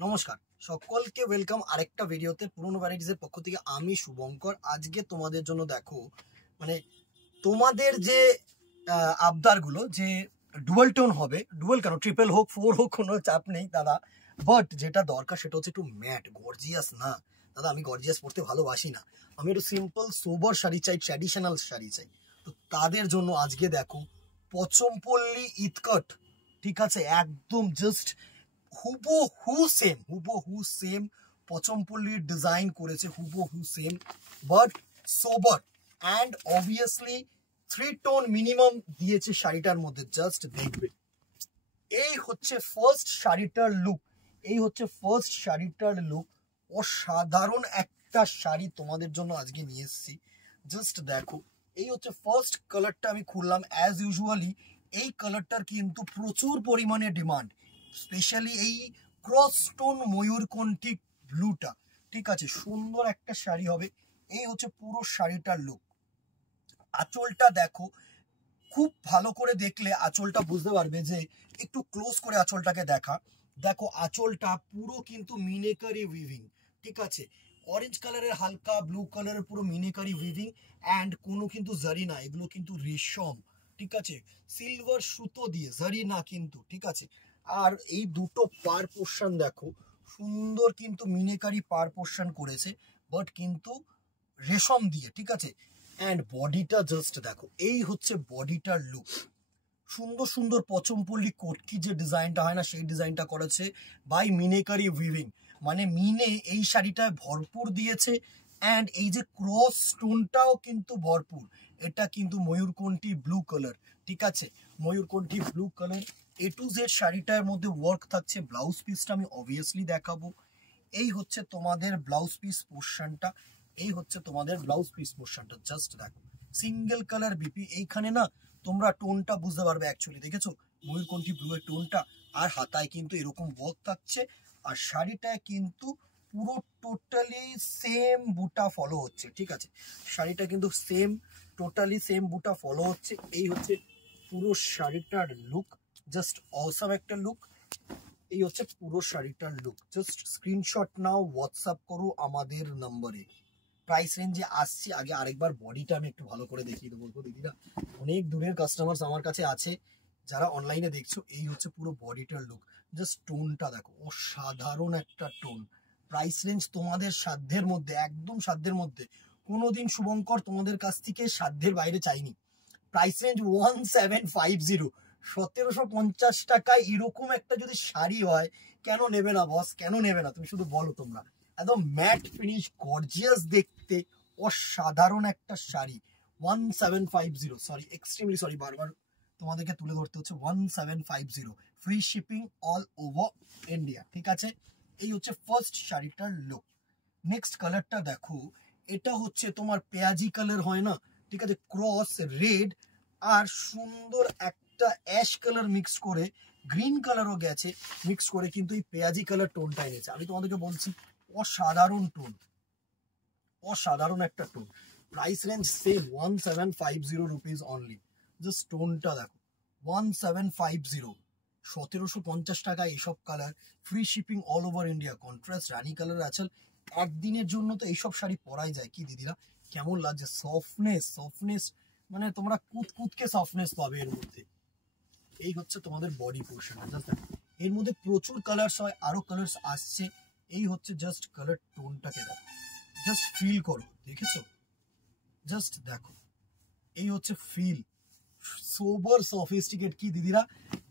নমস্কার সকলকে ওয়েলকাম আরেকটা ভিডিওতে পুরনো ভ্যারাইটিসের পক্ষ থেকে আমি শুভঙ্কর। আজকে তোমাদের জন্য দেখো মানে তোমাদের যে আবদারগুলো যে ডুয়াল টোন হবে, ডুয়াল কেন ট্রিপল হোক ফোর হোক কোনো চাপ নেই দাদা, বাট যেটা দরকার সেটা হচ্ছে একটু ম্যাট গর্জিয়াস না দাদা। আমি গর্জিয়াস পড়তে ভালোবাসি না, আমি একটু সিম্পল সোবার শাড়ি চাই, ট্র্যাডিশনাল শাড়ি চাই। তো তাদের জন্য আজকে দেখো পচমপল্লী ইতকট, ঠিক আছে, একদম জাস্ট হুবহু সেম পচমপল্লির ডিজাইন করেছে, হুবহু same but sober and obviously 3 tone minimum দিয়েছে শাড়িটার মধ্যে। জাস্ট দেখবে এই হচ্ছে ফার্স্ট শাড়িটার লুক, অসাধারণ একটা শাড়ি তোমাদের জন্য আজকে নিয়ে এসেছি। জাস্ট দেখো এই হচ্ছে ফার্স্ট কালারটা আমি খুললাম। অ্যাজ ইউজুয়ালি এই কালারটার কিন্তু প্রচুর পরিমাণে ডিমান্ড, স্পেশালি এই ক্রস স্টোন ময়ূরকণ্ঠী ব্লুটা, ঠিক আছে, সুন্দর একটা শাড়ি হবে। এই হচ্ছে পুরো শাড়িটার লুক। আঁচলটা দেখো, খুব ভালো করে দেখলে আঁচলটা বুঝতে পারবে, যে একটু ক্লোজ করে আঁচলটাকে দেখো আঁচলটা পুরো কিন্তু মিনেকারি উইভিং, ঠিক আছে, অরেঞ্জ কালারের হালকা ব্লু কালারের পুরো মিনেকারি উইভিং অ্যান্ড কোনো কিন্তু জারি না, এগুলো কিন্তু রেশম, ঠিক আছে, সিলভার সুতো দিয়ে, জারি না কিন্তু, ঠিক আছে। আর এই দুটো পার পোর্শন দেখো সুন্দর কিন্তু মিনেকারি পার পোর্শন করেছে, বাট কিন্তু রেশম দিয়ে, ঠিক আছে। অ্যান্ড বডিটা জাস্ট দেখো, এই হচ্ছে বডিটার লুক। সুন্দর সুন্দর পচমপল্লী কটকি যে ডিজাইনটা হয় না, সেই ডিজাইনটা করেছে বাই মিনেকারি উইভিং, মানে মিনে এই শাড়িটায় ভরপুর দিয়েছে। অ্যান্ড এই যে ক্রস স্টোনটাও কিন্তু ভরপুর, এটা কিন্তু ময়ূরকণ্ঠী ব্লু কালার, ঠিক আছে, ময়ূরকণ্ঠী blue colour. A to Z শাড়িটার মধ্যে ওয়ার্ক থাকছে। ব্লাউজ পিসটা আমি অবভিয়াসলি দেখাবো। এই হচ্ছে তোমাদের ব্লাউজ পিস পোর্শনটা, জাস্ট দেখো সিঙ্গেল কালার বিপি। এইখানে না তোমরা টোনটা বুঝতে পারবে, অ্যাকচুয়ালি দেখেছো ময়ূরকণ্ঠী ব্লু এর টোনটা, আর হাতায় কিন্তু এরকম ওয়ার্ক থাকছে, আর শাড়িটায় কিন্তু পুরো টোটালি সেম বুটা ফলো হচ্ছে, ঠিক আছে, শাড়িটা কিন্তু টোটালি সেম বুটা ফলো হচ্ছে। এই হচ্ছে পুরো শাড়িটার লুক, জাস্ট অসাম একটা লুক। এই হচ্ছে পুরো শাড়িটার লুক। জাস্ট স্ক্রিনশট নাও, হোয়াটসঅ্যাপ করো আমাদের নম্বরে। প্রাইস রেঞ্জে আসছি। আগে আরেকবার বডিটা আমি একটু ভালো করে দেখিয়ে দেবো দিদিরা, অনেক দূরের কাস্টমার্স আমার কাছে আছে যারা অনলাইনে দেখছো। এই হচ্ছে পুরো বডিটার লুক, জাস্ট টোনটা দেখো, অসাধারণ একটা টোন। প্রাইস রেঞ্জ তোমাদের সাধ্যের মধ্যে, একদম সাধ্যের মধ্যে। কোনোদিন শুভঙ্কর তোমাদের কাছ থেকে সাধ্যের বাইরে চাইনি। প্রাইস রেঞ্জ 1750, 1750 টাকায় এরকম একটা যদি শাড়ি হয়, কেন নেবে না বস, কেন নেবে না তুমি শুধু বলো তোমরা। একদম ম্যাট ফিনিশ, গর্জিয়াস দেখতে, অসাধারণ একটা শাড়ি। 1750, সরি, এক্সট্রিমলি সরি, বারবার তোমাদেরকে তুলে ধরতে হচ্ছে। 1750, free shipping all over India, ঠিক আছে। এই হচ্ছে ফার্স্ট শাড়িটার লুক। নেক্সট কালারটা দেখো, এটা হচ্ছে তোমার পেঁয়াজি কালার হয় না, ঠিক আছে, ক্রস রেড আর সুন্দর একটা অ্যাশ কালার মিক্স করে, গ্রিন কালারও গেছে মিক্স করে, কিন্তু এই পেঁয়াজি কালার টোনটা এনেছে। আমি তোমাদেরকে বলছি অসাধারণ টোন, অসাধারণ একটা tone. Price range same 1750 rupees only. Just টোনটা দেখো, 1750, 1750 টাকায় এসব colour, free shipping all over India, contrast রানী কালার আছে। একদিনের জন্য তো এইসব শাড়ি পরাই যায়। কি দিদিরা কেমন লাগছে, সফটনেস, মানে তোমরা কুতকে সফটনেস পাবে এর মধ্যে। এই হচ্ছে তোমাদের বডি পোর্শন। এর মধ্যে প্রচুর কালার্স হয়, আরো কালার্স আসছে। এই হচ্ছে জাস্ট কালার টোনটাকে দেখো, জাস্ট ফিল করো, দেখেছো, জাস্ট দেখো, এই হচ্ছে ফিল, সোবার সফিস্টিকেট। কি দিদিরা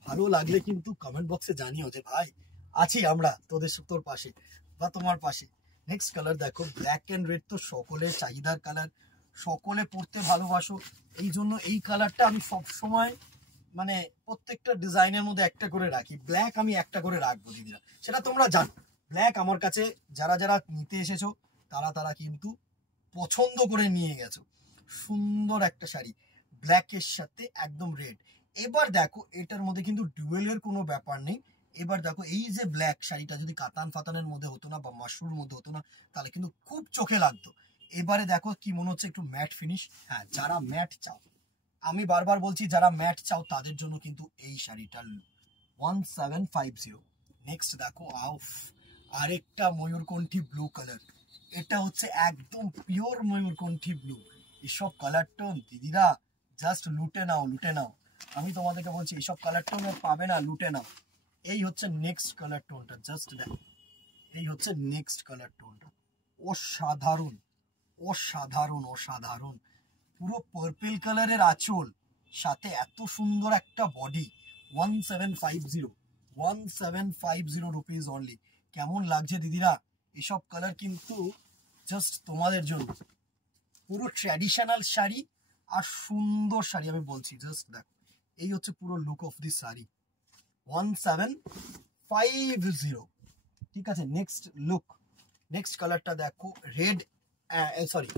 ভালো লাগলে কিন্তু কমেন্ট বক্সে জানিও যে ভাই আছি আমরা তোর পাশে বা তোমার পাশে। নেক্সট কালার দেখো, ব্ল্যাক অ্যান্ড রেড তো সকলের চাহিদার কালার, সকলে পড়তে ভালোবাসো, এই জন্য এই কালারটা আমি সব সময় মানে প্রত্যেকটা ডিজাইনের মধ্যে একটা করে রাখি। ব্ল্যাক আমি একটা করে রাখবো দিদিরা, সেটা তোমরা জানো। ব্ল্যাক আমার কাছে যারা যারা নিতে এসেছো তারা কিন্তু পছন্দ করে নিয়ে গেছো। সুন্দর একটা শাড়ি, ব্ল্যাকের সাথে একদম রেড। এবার দেখো এটার মধ্যে কিন্তু ডুয়েলের কোনো ব্যাপার নেই। এবার দেখো এই যে ব্ল্যাক শাড়িটা যদি কাতান ফাতানের মধ্যে হতো না বা মাশরুর মধ্যে হতো না, তাহলে কিন্তু খুব চোখে লাগতো। এবারে দেখো কি মনে হচ্ছে, একটু ম্যাট ফিনিশ। হ্যাঁ, যারা ম্যাট চাও, আমি বারবার বলছি, যারা ম্যাট চাও তাদের জন্য কিন্তু এই শাড়িটা 1750। নেক্সট দেখো, আরেকটা ময়ূরকণ্ঠী ব্লু কালার, এটা হচ্ছে একদম পিওর ময়ূরকণ্ঠী ব্লু। এসব কালার টোন দিদিরা জাস্ট লুটে নাও, লুটে নাও। আমি তোমাদেরকে বলছি এসব কালার টোন পাবে না, লুটে নাও। এই হচ্ছে নেক্সট কালার টোনটা, জাস্ট দেখো, এই হচ্ছে নেক্সট কালার টোনটা। অসাধারণ অসাধারণ অসাধারণ, পুরো পার্পল কালারের আঁচল, সাথে এত সুন্দর একটা বডি। 1750, 1750 rupees only. কেমন লাগছে দিদিরা? এসব কালার কিন্তু জাস্ট তোমাদের জন্য, পুরো ট্র্যাডিশনাল শাড়ি আর সুন্দর শাড়ি। আমি বলছি জাস্ট দেখো, এই হচ্ছে পুরো লুক অফ দি শাড়ি। 1750, ঠিক আছে। নেক্সট লুক, নেক্সট কালারটা দেখো, red, sorry,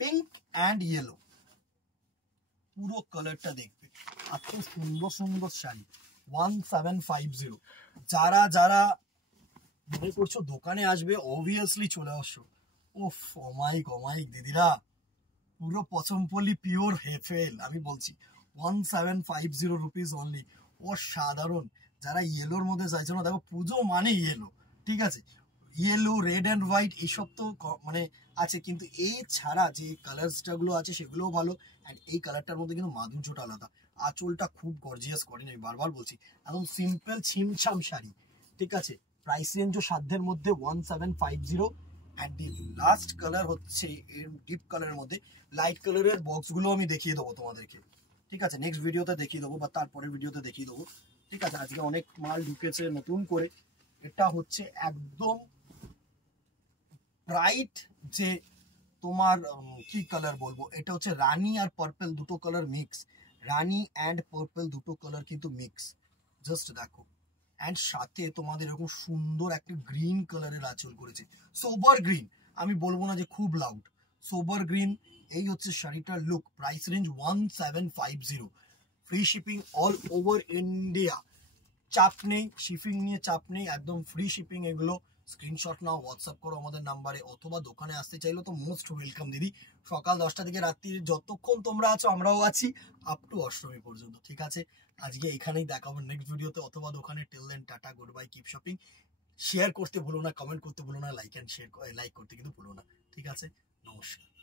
pink and yellow. পুরো কালারটা দেখবে, এত সুন্দর সুন্দর শাড়ি। 1750। যারা যারা মনে করছো দোকানে আসবে, অবভিয়াসলি চলে আসো। ওফ, অমাইক অমাইক দিদিরা, পুরো পচমপল্লি পিওর হেফেল। আমি বলছি 1750 রুপিস অনলি। অসাধারণ। যারা ইয়েলোর মধ্যে চাইছো না, দেখো পুজো মানে ইয়েলো, ঠিক আছে। ইয়েলো, রেড অ্যান্ড হোয়াইট এইসব তো মানে আছে, কিন্তু এই ছাড়া যে কালারসটাগুলো আছে সেগুলোও ভালো। অ্যান্ড এই কালারটার মধ্যে কিন্তু মাধুর্যটা আলাদা। আঁচলটা খুব গর্জিয়াস করেন, আমি বারবার বলছি, একদম সিম্পল ছিমছাম শাড়ি, ঠিক আছে। প্রাইস রেঞ্জও সাধ্যের মধ্যে, 1750। অ্যান্ড দি লাস্ট কালার হচ্ছে এর ডিপ কালারের মধ্যে। লাইট কালারের বক্সগুলো আমি দেখিয়ে দেবো তোমাদেরকে, ঠিক আছে। নেক্সট ভিডিওতে দেখিয়ে দেবো বা তারপরের ভিডিওতে দেখিয়ে দেবো, ঠিক আছে। আজকে অনেক মাল ঢুকেছে নতুন করে। এটা হচ্ছে একদম ব্রাইট, যে তোমার কি কালার বলবো, এটা হচ্ছে রানী আর পার্পল দুটো colour mix. Rani and purple দুটো কালার কিন্তু মিক্স, জাস্ট দেখো। অ্যান্ড সাথে তোমাদের এরকম সুন্দর একটা গ্রিন কালারের আঁচল করেছে, সোবার গ্রিন। আমি বলবো না যে খুব লাউড, সোবার গ্রিন। এই হচ্ছে শাড়িটার look. Price range 1750। Free shipping all over India. চাপ নেই, শিপিং নিয়ে চাপ নেই, একদম ফ্রি শিপিং এগুলো। স্ক্রিনশট নাও, হোয়াটসঅ্যাপ করো আমাদের নাম্বারে, অথবা দোকানে আসতে চাইলে তো মোস্ট ওয়েলকাম দিদি। সকাল 10টা থেকে রাত্রি যতক্ষণ তোমরা আছো আমরাও আছি, আপ টু অষ্টমী পর্যন্ত, ঠিক আছে। আজকে এখানেই দেখাবো নেক্সট ভিডিওতে অথবা দোকানে। Till then, tata, goodbye, keep shopping. Share করতে ভুলো না, কমেন্ট করতে ভুলো না, লাইক করতে কিন্তু ভুলো না, ঠিক আছে। নমস্কার।